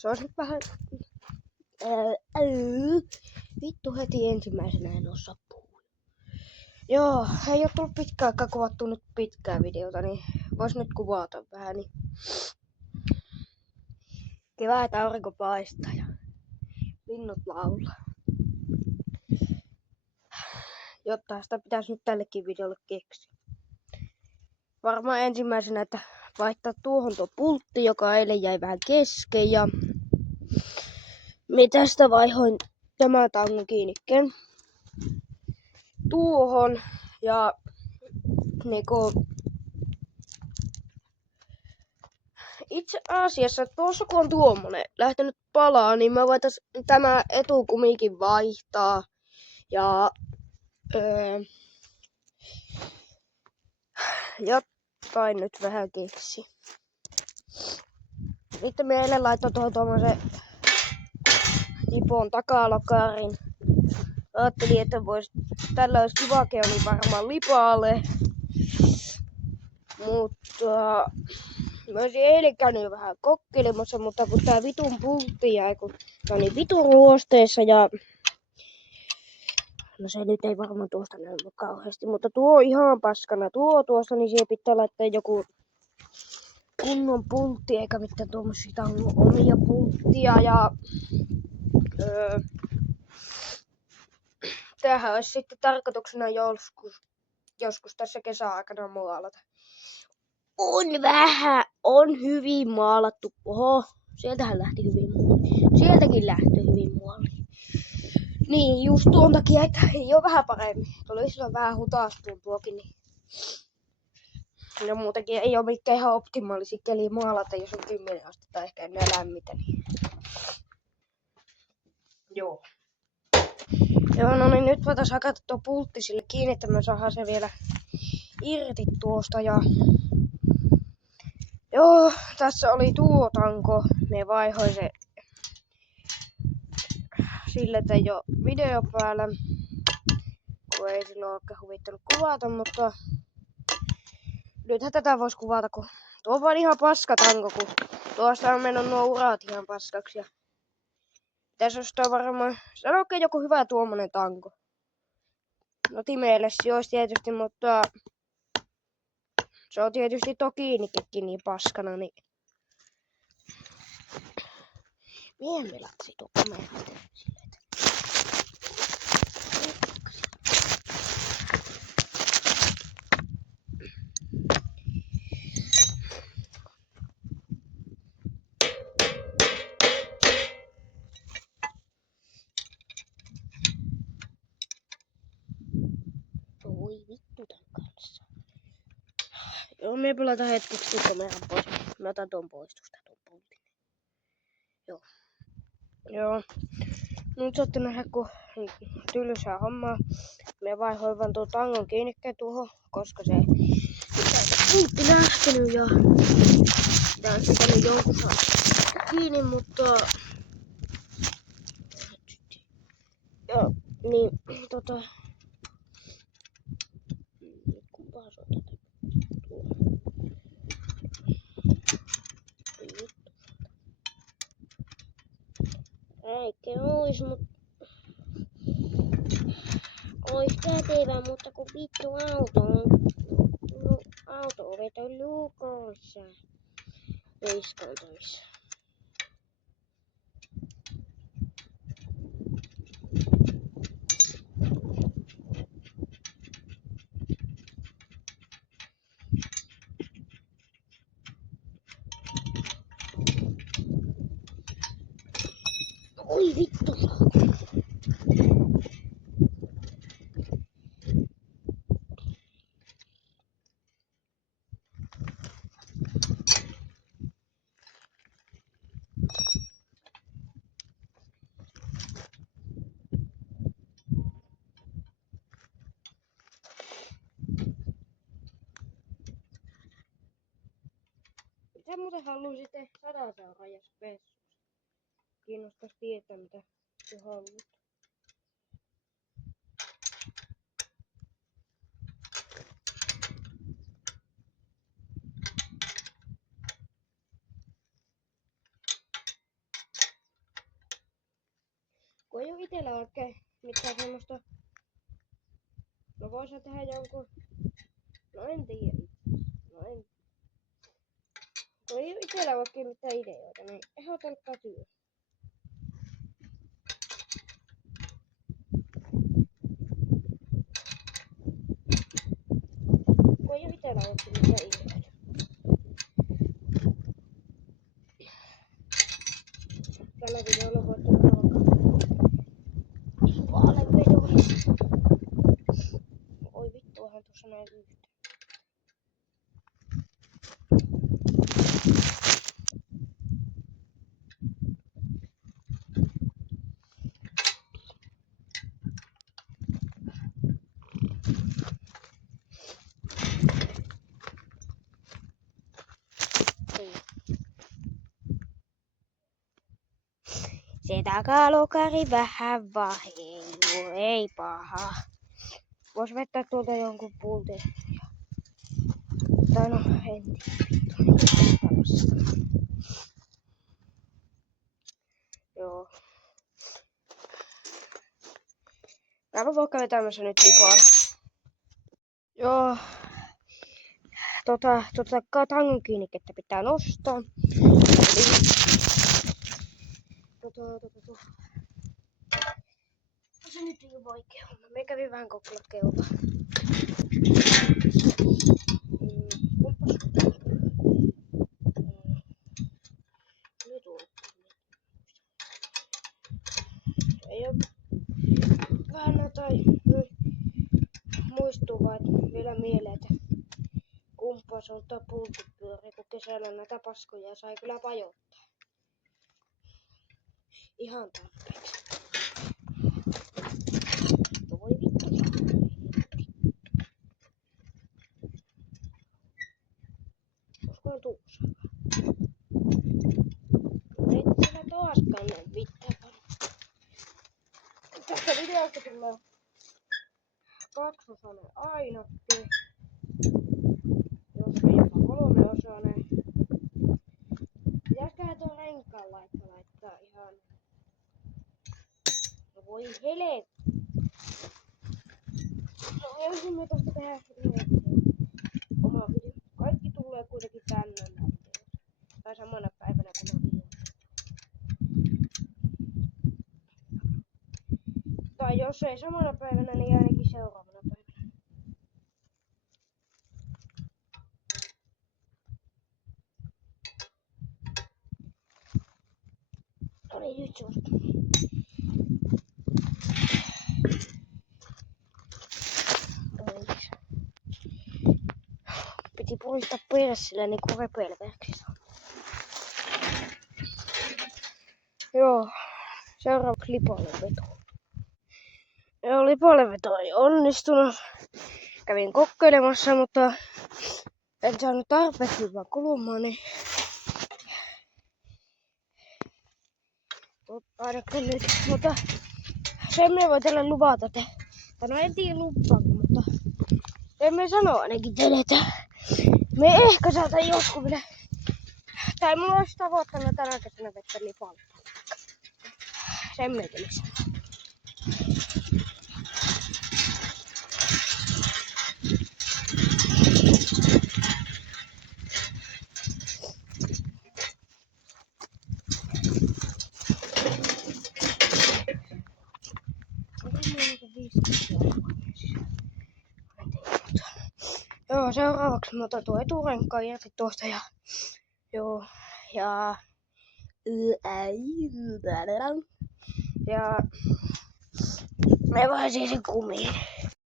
tässä olisi nyt vähän... Vittu heti ensimmäisenä en osaa puhua. Joo, ei oo tullut pitkään aikaa kuvattu nyt pitkää videota, niin vois nyt kuvata vähän. Niin... Kevät aurinko paistaa ja linnut laulaa. Jotta sitä pitäisi nyt tällekin videolle keksiä. Varmaan ensimmäisenä, että vaihtaa tuohon tuo pultti, joka eilen jäi vähän kesken. Ja me tästä vaihoin tämän tangon kiinnikkeen tuohon. Ja niinku itse asiassa tuossa kun on tuommoinen lähtenyt palaa, niin mä voitais tämä etukumikin vaihtaa. Ja jotain nyt vähän keksi. Sitten me eilen laitoin tuohon tommosen Nipon takalokarin. Ajattelin, että tällä olisi kiva keuni varmaan lipaalle. Mutta mä olisin eilen käynyt vähän kokkeilemassa, mutta kun tää vitun pultti jäi, kun tää on niin vitun ruosteessa ja... No se nyt ei varmaan tuosta näy kauheasti, mutta tuo on ihan paskana. Tuosta, niin siihen pitää laittaa joku kunnon pultti, eikä mitään tuommoisia omia pulttia. Ja tämähän olisi sitten tarkoituksena joskus tässä kesäaikana maalata. On hyvin maalattu. Oho, sieltähän lähti hyvin muoli. Sieltäkin lähti hyvin muoli. Niin, just tuon takia, että ei ole vähän paremmin. Tuli silloin vähän hutastuun tuokin. Niin. Ja muutenkin ei ole mikään ihan optimaalisia keliä maalata, jos on 10 astetta ehkä enää lämmitä. Niin. Joo. Joo, no niin nyt voitais hakata tuo pultti sille kiinni, että me saadaan se vielä irti tuosta. Ja... Joo, tässä oli tuo tanko. Me vaihoin se sille, että ei ole video päällä. Kun ei silloin oikein huvittanut kuvata, mutta... Nythän tätä vois kuvata, kun tuo on vaan ihan paska tanko, kun tuosta on mennyt nuo urat ihan paskaksi. Ja... Tässä olisi varmaan... Sanokaa joku hyvä tuommoinen tanko. No Timeelessi olisi tietysti, mutta... Se on tietysti tuo kiinnikekin niin paskana, niin... Mihin me latsi tuo kamera? Oi vittu tän kanssa. Joo, me pelataan hetkeksi kameran pois. Mä otan tuon poistusta tuon pultin. Joo. Joo. Nyt saatte nähdä, kun tylsää hommaa. Me vaihoin vaan tuon tangon kiinnikkeen tuohon, koska se pultti lähtenyt ja tää on pitänyt jonkun saada kiinni, mutta... Joo, niin nyt kumpaa se on tätä tuohon. Eikä ois, mut... Ois kätevä, mutta kun vittu auto on... No, auto-ovet on lukossa. Veiskantoissa. Oi vittu! Mitä muuten haluaisitte 100 seuraajaa spessussa? Kiinnostais tietää mitä te haluat. mitään semmoista. No voisin tehdä jonkun. No en tiedä. No en. Kun ei itsellä oikein mitään ideoita, niin ehdotelkaa työ. Kun ei itsellä oikein mitään ideoita. Tällä videolla voitte alkaa vedolla. Oi vittuahan tuossa näin yhtä. Se takalokari vähän vahingo, ei paha. Vois vetää tuolta jonkun pultin. Tai no, en tiedä. Joo. Mä voin käydä tämmösen nyt lipoon. Joo. Tangon kiinnikettä pitää nostaa. Se nyt ei oo vaikea homma. Me kävin vähän kokeilla keulaa. Nyt on. Ei oo vähän jotain muistuu vaan vielä mieleen, että kumpaa se on tää pulttipyöri, kun kesällä näitä paskoja sai kyllä pajottaa. Ihan tarpeeksi. Voi vittu. Olisikohan tuossa? Ei siellä taaskaan näin mitään. Tästä videosta tulee kaksosainen ainakin. Jos ei jopa kolmeosainen. Pitäisköhän tuo renkaan laittaa ihan. No voi hele. No ensin me tosta tehdään oma video. Kaikki tulee kuitenkin tänne. Tai samana päivänä kun on video. Tai jos ei samana päivänä, niin ainakin seuraavana päivänä. Oli nyt suosta. Piti puristaa persillä niinku repelveeksi. Joo, seuraavaksi lipaleveto. Joo, lipaleveto ei onnistunut. Kävin kokeilemassa, mutta en saanut tarpeeksi hyvää kulmaa, niin ainakaan nyt. Mutta sen me voi teille luvata, että no en tiedä lupaanko, mutta sen me sanoo ainakin teille, että me ehkä saatan joskus vielä. Tai mulla olisi tavoitteena tänä kesänä vettä lipalle. Sen me teille sanoo. Joo, seuraavaksi mä otan tuo eturenkaan irti tuosta ja joo, ja me vaihdin sen kumiin.